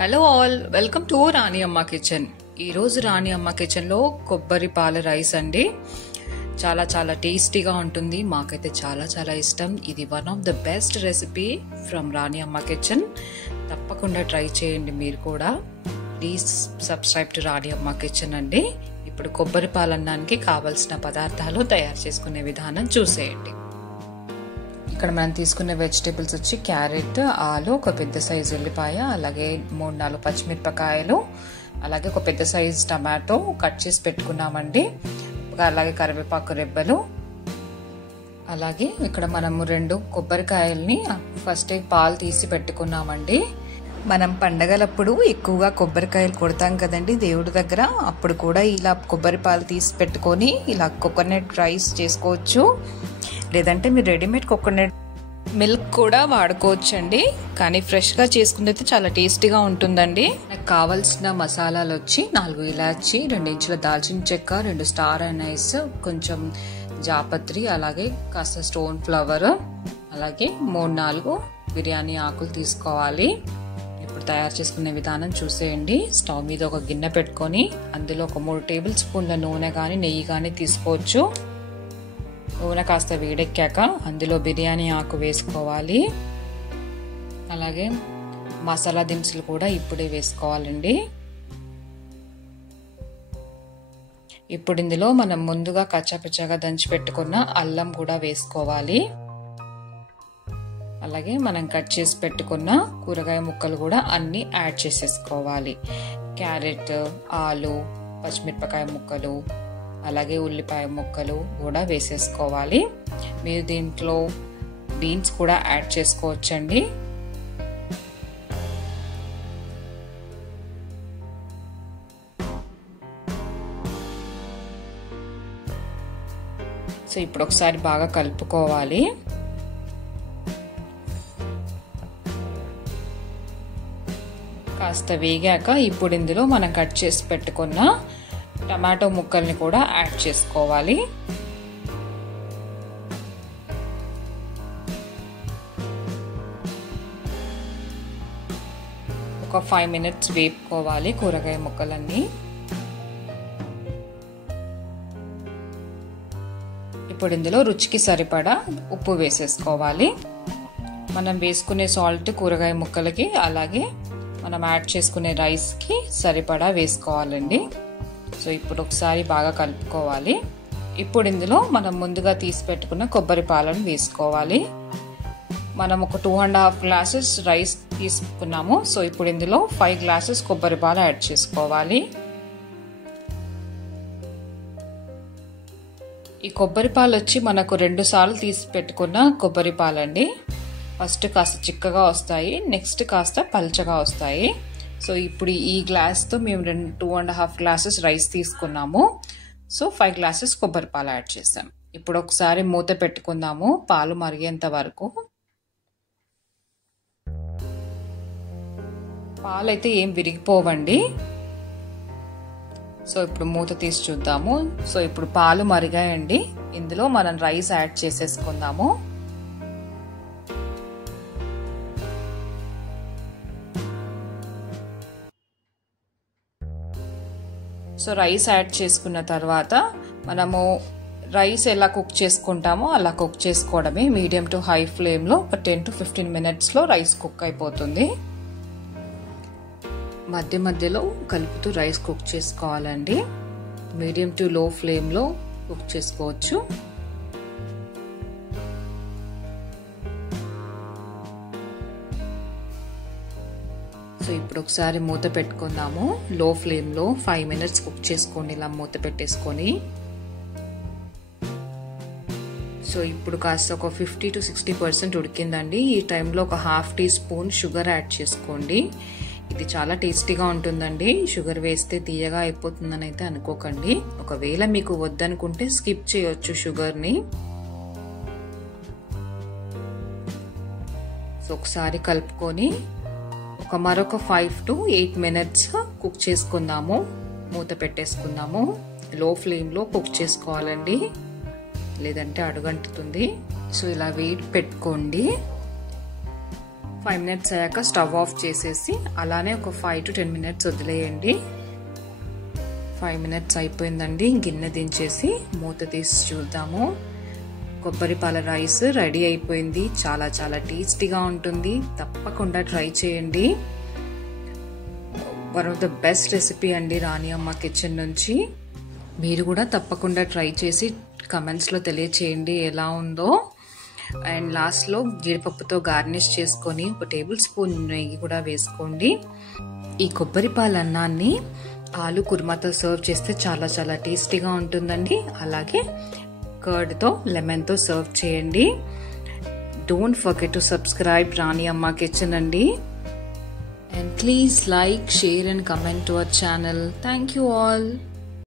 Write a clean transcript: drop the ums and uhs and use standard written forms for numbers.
Hello all, welcome to Rani Amma kitchen. ఈరోజు రాణి అమ్మ కిచెన్లో కొబ్బరి పాల రైస్ అండి. చాలా చాలా టేస్టీగా ఉంటుంది. మాకైతే చాలా చాలా ఇష్టం. ఇది one of the best recipe from Rani Amma kitchen. తప్పకుండా ట్రై చేయండి మీరు కూడా. Please subscribe to Rani Amma kitchen అండి. ఇప్పుడు కొబ్బరి పాలన్నానికి కావలసిన పదార్థాలు తయారు చేసుకునే విధానం చూసేయండి. ఇక్కడ మనం తీసుకునే వెజిటేబుల్స్ వచ్చి క్యారెట్, ఆలు, ఒక పెద్ద సైజు ఉల్లిపాయ, అలాగే 3-4 పచ్చిమిరపకాయలు, అలాగే ఒక పెద్ద సైజు టమాటో కట్ చేసి పెట్టుకున్నామండి. అలాగే కరివేపాకు రెబ్బలు, అలాగే ఇక్కడ మనము 2 కొబ్బరికాయల్ని ఫస్ట్ పాలు తీసి పెట్టుకున్నామండి. మనం పండగలప్పుడు ఎక్కువగా కొబ్బరికాయలు కొడతాం కదండి దేవుడి దగ్గర. అప్పుడు కూడా ఇలా కొబ్బరి పాలు తీసి పెట్టుకొని ఇలా కోకోనట్ రైస్ చేసుకోవచ్చు. లేదంటే మీరు రెడీమేడ్ కోకోనట్ మిల్క్ కూడా వాడుకోవచ్చు అండి. కానీ ఫ్రెష్గా చేసుకునేది చాలా టేస్టీగా ఉంటుందండి. నాకు కావాల్సిన మసాలాలు వచ్చి 4 ఇలాచి, 2 ఇంచుల దాల్చిన చెక్క, 2 స్టార్ అనైస్, కొంచెం జాపత్రి, అలాగే కాస్త స్టోన్ ఫ్లవర్, అలాగే 3-4 బిర్యానీ ఆకులు తీసుకోవాలి. ఇప్పుడు తయారు చేసుకునే విధానం చూసేయండి. స్టవ్ మీద ఒక గిన్నె పెట్టుకొని అందులో ఒక 3 టేబుల్ స్పూన్ల నూనె కానీ నెయ్యి కానీ తీసుకోవచ్చు. నూనె కాస్త వేడెక్కాక అందులో బిర్యానీ ఆకు వేసుకోవాలి. అలాగే మసాలా దినుసులు కూడా ఇప్పుడే వేసుకోవాలండి. ఇప్పుడు ఇందులో మనం ముందుగా కచ్చాపచ్చాగా దంచి పెట్టుకున్న అల్లం కూడా వేసుకోవాలి. అలాగే మనం కట్ చేసి పెట్టుకున్న కూరగాయ ముక్కలు కూడా అన్ని యాడ్ చేసేసుకోవాలి. క్యారెట్, ఆలు, పచ్చిమిరపకాయ ముక్కలు, అలాగే ఉల్లిపాయ ముక్కలు కూడా వేసేసుకోవాలి. మీరు దీంట్లో బీన్స్ కూడా యాడ్ చేసుకోవచ్చండి. సో ఇప్పుడు ఒకసారి బాగా కలుపుకోవాలి. కాస్త వేగాక ఇప్పుడు ఇందులో మనం కట్ చేసి పెట్టుకున్న టమాటో ముక్కల్ని కూడా యాడ్ చేసుకోవాలి. ఒక 5 మినిట్స్ వేపుకోవాలి కూరగాయ ముక్కలన్నీ. ఇప్పుడు ఇందులో రుచికి సరిపడా ఉప్పు వేసేసుకోవాలి. మనం వేసుకునే సాల్ట్ కూరగాయ ముక్కలకి, అలాగే మనం యాడ్ చేసుకునే రైస్కి సరిపడా వేసుకోవాలండి. సో ఇప్పుడు ఒకసారి బాగా కలుపుకోవాలి. ఇప్పుడు ఇందులో మనం ముందుగా తీసి పెట్టుకున్న కొబ్బరి పాలను వేసుకోవాలి. మనం ఒక 2.5 గ్లాసెస్ రైస్ తీసుకున్నాము. సో ఇప్పుడు ఇందులో 5 గ్లాసెస్ కొబ్బరి పాలు యాడ్ చేసుకోవాలి. ఈ కొబ్బరి పాలు వచ్చి మనకు 2 సార్లు తీసి పెట్టుకున్న కొబ్బరి పాలండి. ఫస్ట్ కాస్త చిక్కగా వస్తాయి, నెక్స్ట్ కాస్త పల్చగా వస్తాయి. సో ఇప్పుడు ఈ గ్లాస్తో మేము 2.5 గ్లాసెస్ రైస్ తీసుకున్నాము. సో 5 గ్లాసెస్ కొబ్బరి పాలు యాడ్ చేసాం. ఇప్పుడు ఒకసారి మూత పెట్టుకుందాము పాలు మరిగేంత వరకు. పాలు అయితే ఏం విరిగిపోవండి. సో ఇప్పుడు మూత తీసి చూద్దాము. సో ఇప్పుడు పాలు మరిగాయండి. ఇందులో మనం రైస్ యాడ్ చేసేసుకుందాము. సో రైస్ యాడ్ చేసుకున్న తర్వాత మనము రైస్ ఎలా కుక్ చేసుకుంటామో అలా కుక్ చేసుకోవడమే. మీడియం టు హై ఫ్లేమ్లో ఒక 10 to 15 మినిట్స్లో రైస్ కుక్ అయిపోతుంది. మధ్య మధ్యలో కలుపుతూ రైస్ కుక్ చేసుకోవాలండి. మీడియం టు లో ఫ్లేమ్లో కుక్ చేసుకోవచ్చు. సో ఇప్పుడు ఒకసారి మూత పెట్టుకుందాము. లో ఫ్లేమ్లో 5 మినిట్స్ కుక్ చేసుకోండి ఇలా మూత పెట్టేసుకొని. సో ఇప్పుడు కాస్త ఒక 50 to 60% ఉడికిందండి. ఈ టైంలో ఒక 1/2 టీ స్పూన్ షుగర్ యాడ్ చేసుకోండి. ఇది చాలా టేస్టీగా ఉంటుందండి. షుగర్ వేస్తే తీయగా అయిపోతుందని అయితే అనుకోకండి. ఒకవేళ మీకు వద్దనుకుంటే స్కిప్ చేయొచ్చు షుగర్ని. సో ఒకసారి కలుపుకొని మరొక 5 to 8 మినిట్స్ కుక్ చేసుకుందాము. మూత పెట్టేసుకుందాము. లో ఫ్లేమ్లో కుక్ చేసుకోవాలండి, లేదంటే అడుగంటుతుంది. సో ఇలా వెయిట్ పెట్టుకోండి. 5 మినిట్స్ అయ్యాక స్టవ్ ఆఫ్ చేసేసి అలానే ఒక 5 to 10 మినిట్స్ వదిలేయండి. 5 మినిట్స్ అయిపోయిందండి. గిన్నె దించేసి మూత తీసి చూద్దాము. కొబ్బరి పాల రైస్ రెడీ అయిపోయింది. చాలా చాలా టేస్టీగా ఉంటుంది. తప్పకుండా ట్రై చేయండి. One of the best recipe అండి రాణి అమ్మ కిచెన్ నుంచి. మీరు కూడా తప్పకుండా ట్రై చేసి కమెంట్స్లో తెలియచేయండి ఎలా ఉందో. అండ్ లాస్ట్లో జీడిపప్పుతో గార్నిష్ చేసుకొని ఒక టేబుల్ స్పూన్ నెయ్యి కూడా వేసుకోండి. ఈ కొబ్బరి పాల అన్నాన్ని ఆలు కుర్మాతో సర్వ్ చేస్తే చాలా చాలా టేస్టీగా ఉంటుందండి. అలాగే కర్డ్తో లెమన్తో సర్వ్ చేయండి. Don't forget to subscribe Rani Amma kitchen అండి. And please like, share and comment to our channel. Thank you all.